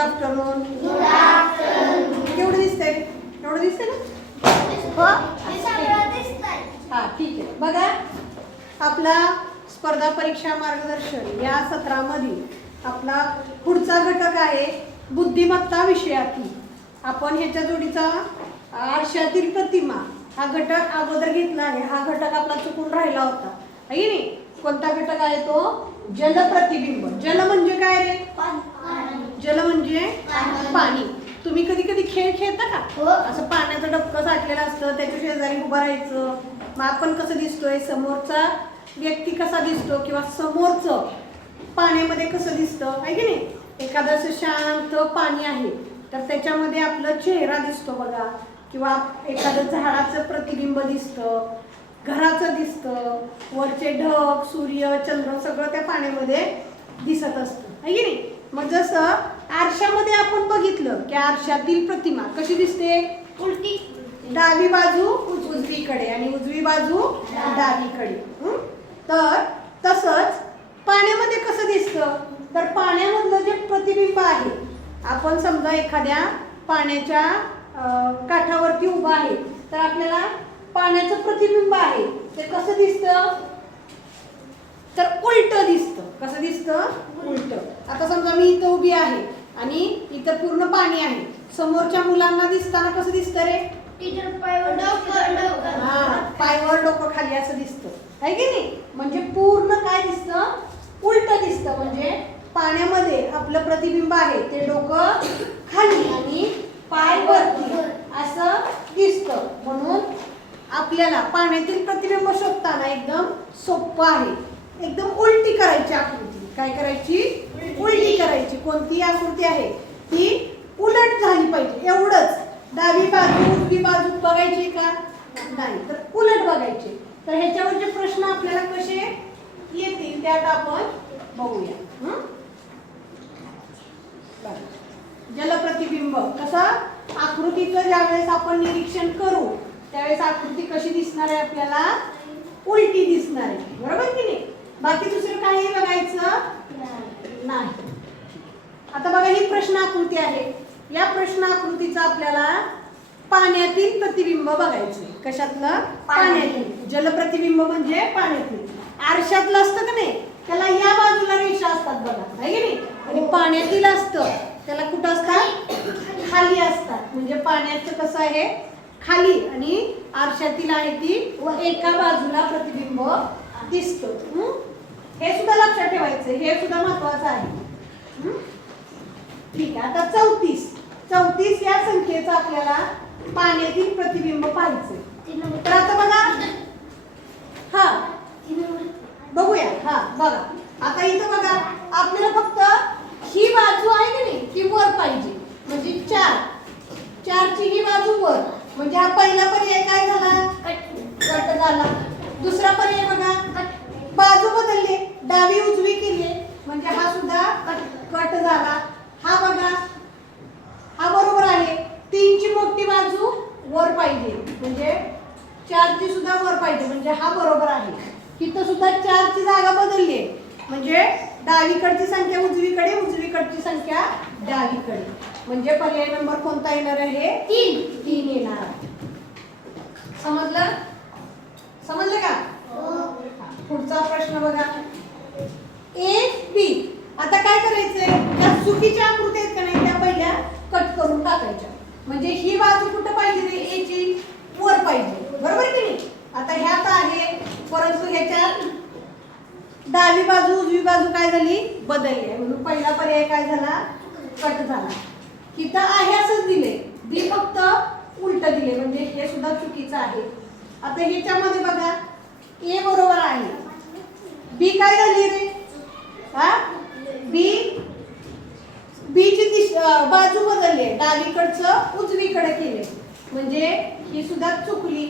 Afternoon. केवढं दिसतंय? एवढं दिसतंय ना? हा ठीक आहे. बघा आपला स्पर्धा परीक्षा मार्गदर्शन या सत्रामध्ये आपला पुढचा घटक आहे बुद्धिमत्ता विषयातील. आपण ह्याच्या जोडीचा आरशातील प्रतिमा हा घटक अगोदर घेतला आहे. हा घटक आपला चुकून राहिला होता आहे की नाही? कोणता घटक आहे तो? जलप्रतिबिंब. जल म्हणजे काय रे? जल म्हणजे पाणी. तुम्ही कधी कधी खेळ खेळता का? असं पाण्याचं डबकं साठलेलं असतं, त्याच्या शेजारी उभं राहायचं. मग आपण कसं दिसतोय, समोरचा व्यक्ती कसा दिसतो किंवा समोरचं पाण्यामध्ये कसं दिसतं आहे की नाही? एखादं असं शांत पाणी आहे तर त्याच्यामध्ये आपला चेहरा दिसतो बघा, किंवा एखादं झाडाचं प्रतिबिंब दिसतं, घराचं दिसतं, वरचे ढग, सूर्य, चंद्र सगळं त्या पाण्यामध्ये दिसत असतं आहे की नाही? मग जसं आरशामध्ये आपण बघितलं की आरशातील प्रतिमा कशी दिसते? उलटी. डावी बाजू उजवीकडे आणि उजवी बाजू डावीकडे. तर तसंच पाण्यामध्ये कसं दिसतं? तर पाण्यामधलं जे प्रतिबिंब आहे, आपण समजा एखाद्या पाण्याच्या काठावरती उभा आहे तर आपल्याला पाण्याचं प्रतिबिंब आहे ते कसं दिसतं? तर उलट दिसतं. कसं दिसतं? उलट. आता समजा मी इथं उभी आहे आणि इथं पूर्ण पाणी आहे. समोरच्या मुलांना दिसताना कसं दिसतं रे? पायवर डोकं खाली असं दिसतं आहे की नाही? म्हणजे पूर्ण काय दिसतं? उलट दिसतं. म्हणजे पाण्यामध्ये आपलं प्रतिबिंब आहे ते डोकं खाली आणि पाय वरती असं दिसतं. म्हणून आपल्याला पाण्यातील प्रतिबिंब शोधताना एकदम सोपं आहे. एकदम उलटी करायची आकृती. काय करायची? उलटी करायची. कोणती आकृती आहे ती उलट झाली पाहिजे, एवढंच. डावी बाजू उजवी बाजू बघायची का? नाही, तर उलट बघायचे. तर ह्याच्यावरचे प्रश्न आपल्याला कसे येतील त्यात आपण बघूया. जलप्रतिबिंब कसं? आकृतीचं ज्यावेळेस आपण निरीक्षण करू त्यावेळेस आकृती कशी दिसणार आहे? आपल्याला उलटी दिसणार आहे, बरोबर की नाही? बाकी दुसरं काही बघायचं नाही. आता बघा ही प्रश्न आकृती आहे. या प्रश्न आकृतीचा आपल्याला पाण्यातील प्रतिबिंब बघायचं. कशातलं? पाण्यातील. जलप्रतिबिंब म्हणजे पाण्यातील. आरशातलं असतं का नाही त्याला या बाजूला रेषा असतात बघा, आहे की नाही? आणि पाण्यातील असतं त्याला कुठं असतात? खाली असतात. म्हणजे पाण्याचं कसं आहे? खाली. आणि आरशातील आहे ती एका बाजूला प्रतिबिंब दिसतं. हे सुद्धा लक्षात ठेवायचं, हे सुद्धा महत्वाचं आहे. ठीक आहे. आता 34 या संख्येचं आपल्याला पाण्यातील प्रतिबिंब पाहायचं. तर आता बघा, हा बघूया. हा बघा, आता इथं बघा आपल्याला फक्त ही बाजू आहे की नाही ती वर पाहिजे. म्हणजे 4ची ही बाजू वर. म्हणजे हा पहिला पर्याय काय झाला? कट झाला. दुसरा पर्याय बघा, बाजू बदलली, डावी उजवी केली म्हणजे हा सुद्धा कट झाला. हा बघा, हा बरोबर आहे. 3ची मोठी बाजू वर पाहिजे म्हणजे 4ची सुद्धा वर पाहिजे म्हणजे हा बरोबर आहे. इथं सुद्धा 4ची जागा बदलली आहे म्हणजे डावीकडची संख्या उजवीकडे, उजवीकडची संख्या डावीकडे. म्हणजे पर्याय नंबर कोणता येणार आहे? 3 येणार. समजलं? समजलं का? पुढचा प्रश्न बघा. A, B. आता काय करायचंय? त्या चुकीच्या आकृती आहेत का नाही त्या पहिल्या कट करून टाकायच्या. म्हणजे ही बाजू कुठं पाहिजे रे? A ची वर पाहिजे, बरोबर की नाही? आता ह्यात आहे परंतु ह्याच्यात डावी बाजू उजवी बाजू काय झाली? बदलली. म्हणून पहिला पर्याय काय झाला? कट झाला. इथं आहे असंच दिले, बी फक्त उलट दिले म्हणजे हे सुद्धा चुकीचं आहे. आता ह्याच्यामध्ये बघा ए बरोबर आहे, बी काय झाली रे? हा बी ची बाजू बदलली, डावीकडचं उजवीकडे केले म्हणजे ही सुद्धा चुकली.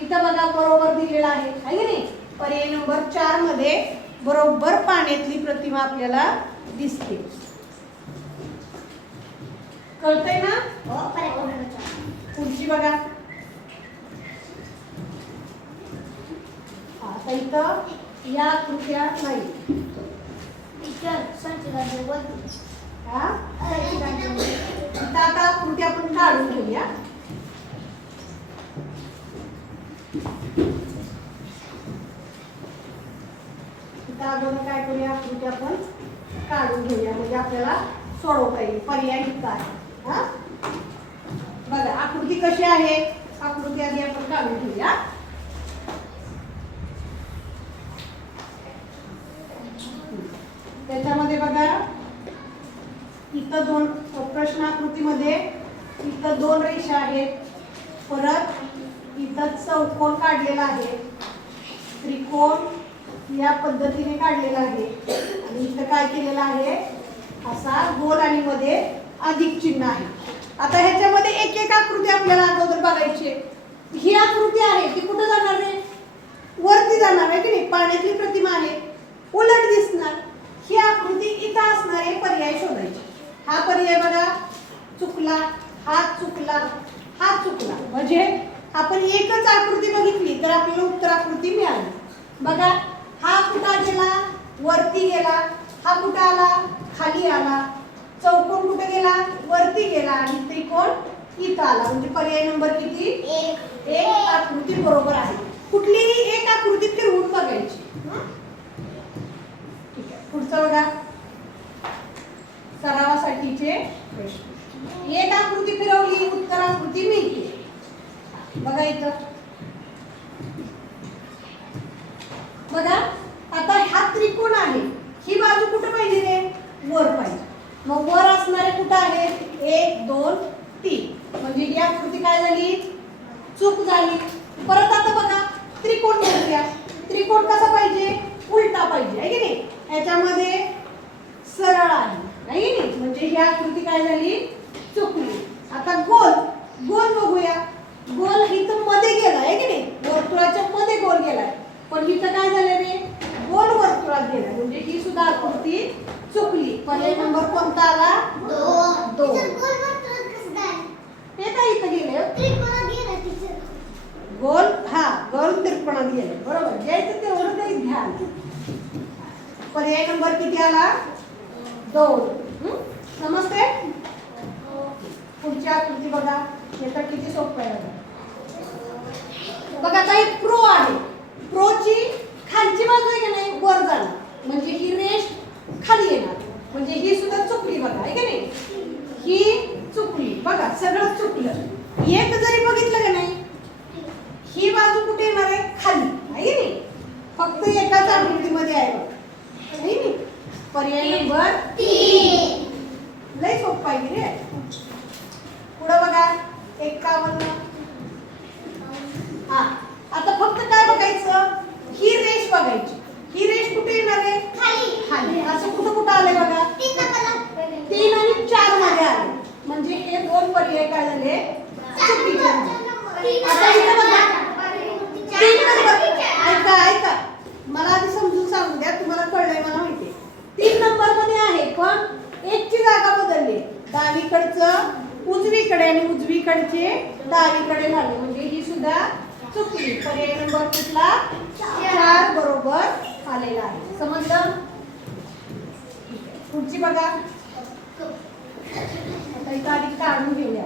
इथं बघा बरोबर दिलेला आहे की नाही? पर्याय नंबर 4 मध्ये बरोबर पाण्यातली प्रतिमा आपल्याला दिसते. कळतंय ना? पुढची बघा. आता इथं या कृत्या नाही. काढून घेऊया. अगोदर काय करूया, आकृती आपण काढून घेऊया म्हणजे आपल्याला सोडवता येईल. पर्याय इथं आहे. हा बघा आकृती कशी आहे, आकृती आधी आपण काढून घेऊया. त्याच्यामध्ये बघा इथं दोन प्रश्न आकृतीमध्ये इथं दोन रेषा आहेत, परत इथं चौकोन काढलेला आहे, त्रिकोण या पद्धतीने काढलेला आहे आणि इथं काय केलेलं आहे, असा गोल आणि मध्ये अधिक चिन्ह आहे. आता ह्याच्यामध्ये एक एक आकृती आपल्याला अगोदर बघायची आहे. ही आकृती आहे ती कुठे जाणार आहे, वरती जाणार आहे की नाही, पाण्यातली प्रतिमा आहे, उलट दिसणार. ही आकृती इथं असणारे पर्याय शोधायचे. हा पर्याय बघा चुकला, हा चुकला, हा चुकला. म्हणजे आपण एकच आकृती बघितली तर आपल्याला उत्तर आकृती मिळाली. बघा हा कुठा गेला, वरती गेला, हा कुठं आला, खाली आला, चौकोन कुठे गेला, वरती गेला आणि त्रिकोण इथं आला. म्हणजे पर्याय नंबर किती, एक आकृती बरोबर आहे. कुठलीही एक आकृती फिरवून बघायची. ठीक आहे, पुढचं बघा सरावासाठीचे प्रश्न. एक आकृती फिरवली उत्तर आकृती मिळते. बघा इथं बघा, आता हा त्रिकोण आहे, ही बाजू कुठे पाहिजे रे, वर पाहिजे. मग वर असणारे कुठे आहेत, 1 2 3. म्हणजे ही आकृती काय झाली, चूक झाली. परत आता बघा त्रिकोण घेऊया. त्रिकोण कसा पाहिजे, उलटा पाहिजे आहे की नाही. याच्यामध्ये सरळ आहे की नाही, म्हणजे ही आकृती काय झाली, चुकली. आता गोल, गोल बघूया. गोल इथं मध्ये गेला आहे की नाही, वर्तुळाच्या मध्ये गोल गेलाय, पण इथं काय झालं रे, गोल वर्तुळात गेला. म्हणजे ही सुद्धा आकृती चुकली. पर्याय नंबर कोणता आला, 2. हे काय इथं गेले, गोल, हा गोल त्रिकोणात गेले. बरोबर, घ्यायचं तेवढं काही घ्या. पर्याय नंबर किती आला, 2. समजते. पुढची आकृती बघा, हे तर किती सोपं आहे. बघा आता एक प्रो आहे, प्रोची खालची बाजू आहे की नाही, वर जाणार. म्हणजे ही रेष खाली येणार. म्हणजे ही सुद्धा चुकली. बघा आहे की नाही, ही चुकली. बघा सगळं चुकलं. एक जरी बघितलं का नाही, ही बाजू कुठे येणार आहे, खाली आहे की नाही. फक्त एकाच आकृतीमध्ये आहे बघा आहे की. पर्याय नंबर 3. लय सोपं आहे रे. पुढे बघा 51. हा आता फक्त काय बघायचं, ही रेष बघायची. ही रेष कुठे येणार आहे, खाली. खाली असं कुठं कुठं आलंय बघा, 3 आणि 4 मध्ये आले. म्हणजे हे दोन पर्याय काय झाले, चुकीचे. आता इथे बघा 3 नंबर, ऐका ऐका मला आधी समजून सांगू द्या, तुम्हाला कळलंय मला माहिती आहे. 3 नंबर मध्ये आहे पण एकची जागा बदलली. डावीकडचं उजवीकडे आणि उजवीकडचे डावीकडे झाले. म्हणजे ही सुद्धा चुकली. पर्याय नंबर कुठला, 4 बरोबर आलेला आहे. समजलं. पुढची बघा, आता इथं आधी काढून घेऊया.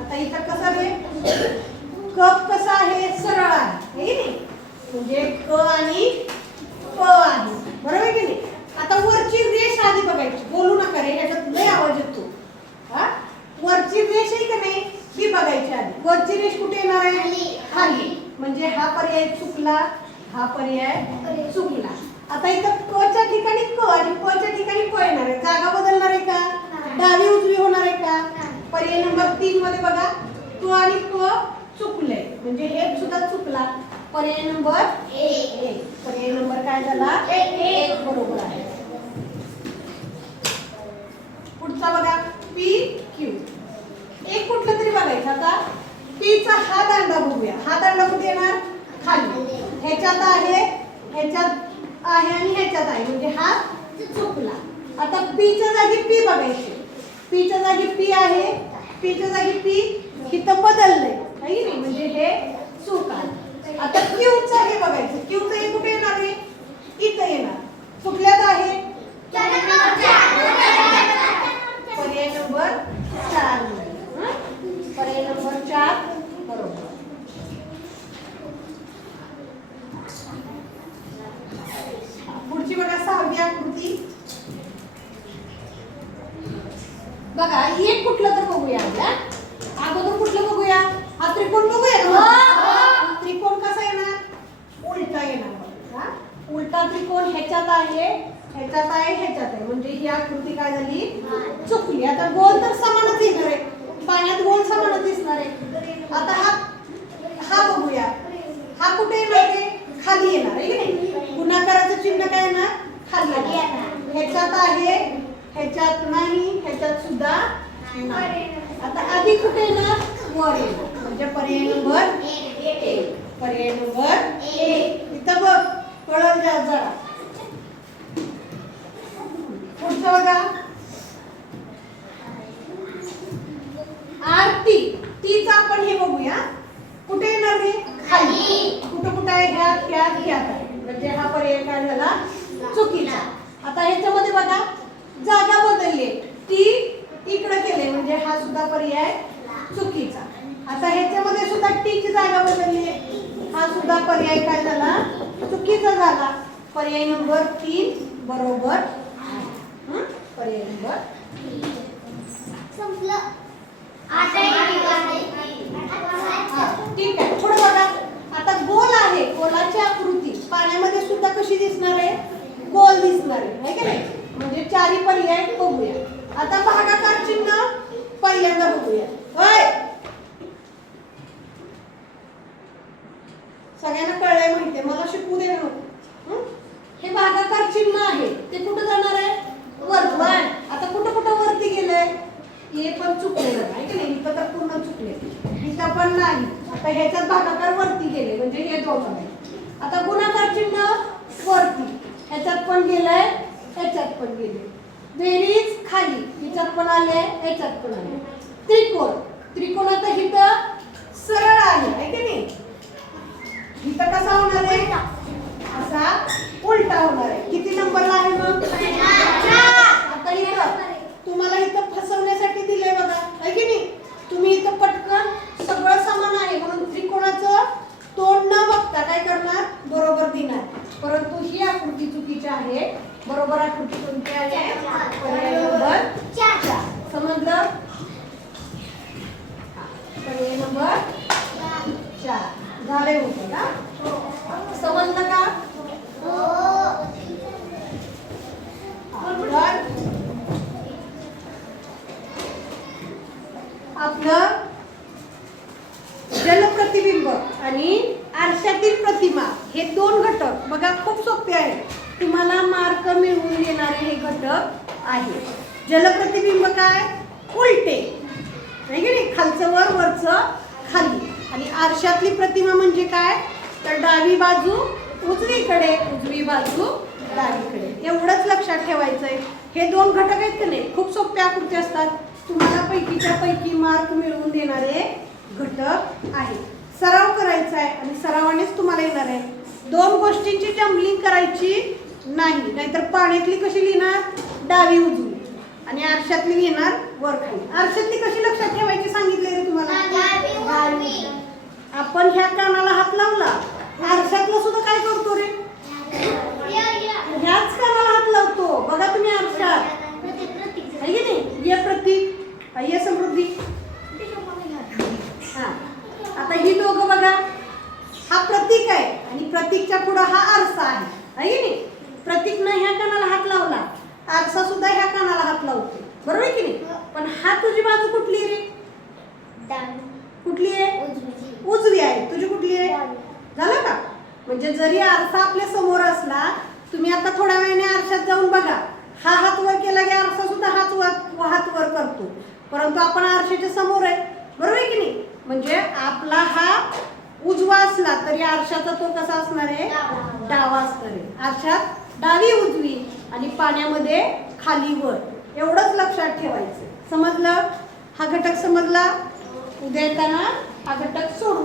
आता इथं कसं रे, कप कसा आहे, सरळ आहे. म्हणजे क आणि प आहे. बरोबर आहे की नाही. आता वरची रेष आधी बघायची. बोलू नका रे, याच्यात लय आवाज येतो. हा वरची रेष आहे की नाही, ही बघायची आधी. वरची रेष कुठे येणार आहे, खाली. म्हणजे हा पर्याय चुकला, हा पर्याय चुकला. आता इथं क च्या ठिकाणी क आणि प च्या ठिकाणी प येणार आहे. जागा बदलणार आहे का, डावी उजवी होणार आहे का. पर्याय नंबर 3 मध्ये बघा क आणि प चुकले. म्हणजे हे सुद्धा चुकला. पर्याय नंबर 1. पर्याय नंबर काय झाला, 1 बरोबर आहे. पुढचा बघा पी क्यू. एक कुठलं तरी बघायचं. आता पी चा हा दांडा बघूया. हा दांडा कुठे येणार, खाली. ह्याच्यात आहे, ह्याच्यात आहे आणि ह्याच्यात आहे. म्हणजे हा चुकला. आता पी च्या जागी पी बघायचे. पी च्या जागी पी आहे, पी च्या जागी पी, इथं बदललंय. म्हणजे हे चूक आहे. क्यूचा हे बघायचं. क्यूचं हे कुठे येणार आहे? इथं येणार. कुठल्यात आहे? पर्याय नंबर 4 मध्ये. पर्याय नंबर 4 बरोबर. पुढची बघा 6वी आकृती बघा. एक कुठलं तर बघूया. अगोदर कुठलं बघूया? हा त्रिकोण बघूया का? त्रिकोण कसा येणार? उलटा येणार. उलटा त्रिकोण ह्याच्यात आहे, ह्याच्यात आहे, ह्याच्यात आहे. म्हणजे ही आकृती काय झाली? चुकली. आता गोल तर समानच येणार आहे. पाण्यात गोल समानच दिसणार आहे. आता हा बघूया. हा कुठे येणार आहे? खाली येणार आहे की नाही? गुणाकाराचं चिन्ह काय येणार? खाली येणार. ह्याच्यात आहे, ह्याच्यात नाही, ह्याच्यात सुद्धा नाही. आता आधी कुठे येणार? वर येणार. म्हणजे पर्याय नंबर 1. पर्याय नंबर 1 इथं बघ. कळलं जरा. पुढचं बघा. आरती. तीच आपण हे बघूया. कुठे येणार हे? खाली. कुठं आहे? ह्यात आहे. म्हणजे हा पर्याय काय झाला? चुकीचा. आता ह्याच्यामध्ये बघा जागा बदलली. ती इकडे केले म्हणजे हा सुद्धा पर्याय चुकीचा. आता ह्याच्यामध्ये सुद्धा टी ची जागा बदलली. हा सुद्धा पर्याय काय झाला? चुकीचा झाला. पर्याय नंबर 3 बरोबर. पर्याय नंबर 3 संपलं. ठीक आहे. पुढे बघा. आता गोल आहे. गोलाची आकृती पाण्यामध्ये सुद्धा कशी दिसणार आहे? गोल दिसणार आहे की नाही? म्हणजे 4 पर्याय बघूया. आता भागाकार चिन्ह पहिल्यांदा बघूया. सगळ्यांना कळलंय माहितीये. मला शिकवू दे नको. हे भागाकार चिन्ह आहे. ते कुठं जाणार आहे? वर. आता कुठं वरती गेलंय? हे पण चुकलेलं आहे की नाही? इथं तर पूर्ण चुकले. इथं पण नाही. आता ह्याच्यात भागाकार वरती गेले म्हणजे हे दोन आहे. आता गुणाकार चिन्ह वरती. ह्याच्यात पण गेलंय, ह्याच्यात पण गेले. बेरीज खाली. ह्याच्यात पण आले, ह्याच्यात पण आले. त्रिकोण. त्रिकोण आता इथं सरळ आहे की नाही? इथं कसा होणार आहे? असा उलटा होणार आहे. किती नंबरला आहे मग? आता इथं तुम्हाला इथं फसवण्यासाठी दिलंय बघा आहे की नाही? तुम्ही इथं पटकन सगळं समान आहे म्हणून त्रिकोणाचं तोंड न बघता काय करणार? बरोबर देणार. परंतु ही आकृती चुकीची आहे. बरोबर आकृती कोणती आहे? पर्याय नंबर 4. समजलं? पर्याय नंबर 4 झाले होते ना? समजलं का? आपलं जलप्रतिबिंब आणि आरशातील प्रतिमा हे 2 घटक बघा खूप सोपे आहेत. तुम्हाला मार्क मिळवून देणारे हे घटक आहे. जलप्रतिबिंब काय? उलटे नाही की नाही? खालचं वर, वरचं खाली. आणि आरशातली प्रतिमा म्हणजे काय? तर डावी बाजू उजवीकडे, उजवी बाजू डावीकडे. एवढंच लक्षात ठेवायचंय. हे 2 घटक आहेत की नाही? खूप सोप्या आकृती असतात. तुम्हाला पैकीच्या पैकी मार्क मिळवून देणारे घटक आहे. सराव करायचा आहे आणि सरावानेच तुम्हाला येणार आहे. 2 गोष्टींची जंबलिंग करायची नाही. नाहीतर पाण्यातली कशी लिहिणार? डावी उजवी. आणि आरशातली लिहिणार वर खाली. आरशातली कशी लक्षात ठेवायची सांगितले रे तुम्हाला? आपण ह्या कानाला हात लावला. आरशातला सुद्धा काय करतो रे? ह्याच कानाला हात लावतो. बघा तुम्ही आरशात आहे की नाही? ये प्रतीक, ये समृद्धी. आता ही दोघं बघा. हा प्रतीक आहे आणि प्रतीकच्या पुढे हा आरसा आहे की नाही? प्रतीकनं ह्या कानाला हात लावला. आरसा सुद्धा ह्या कानाला हात लावतो. बरोबर आहे की नाही? पण हा तुझी बाजू कुठली रे? कुठली आहे? उजवी आहे. तुझी कुठली आहे? झालं का? म्हणजे जरी आरसा आपल्या समोर असला, तुम्ही आता थोड्या वेळाने आरशात जाऊन बघा. हा हात वर केला की आरसा सुद्धा हात वर करतो. परंतु आपण आरशाच्या समोर आहे. बरोबर आहे की नाही? म्हणजे आपला हा उजवा असला तरी आरशाचा तो कसा असणार आहे? डावा असणार आहे. आरशात डावी उजवी आणि पाण्यामध्ये खाली वर. एवढंच लक्षात ठेवायचं. समजलं? हा घटक समजला? उद्या येताना हा घटक सोडू.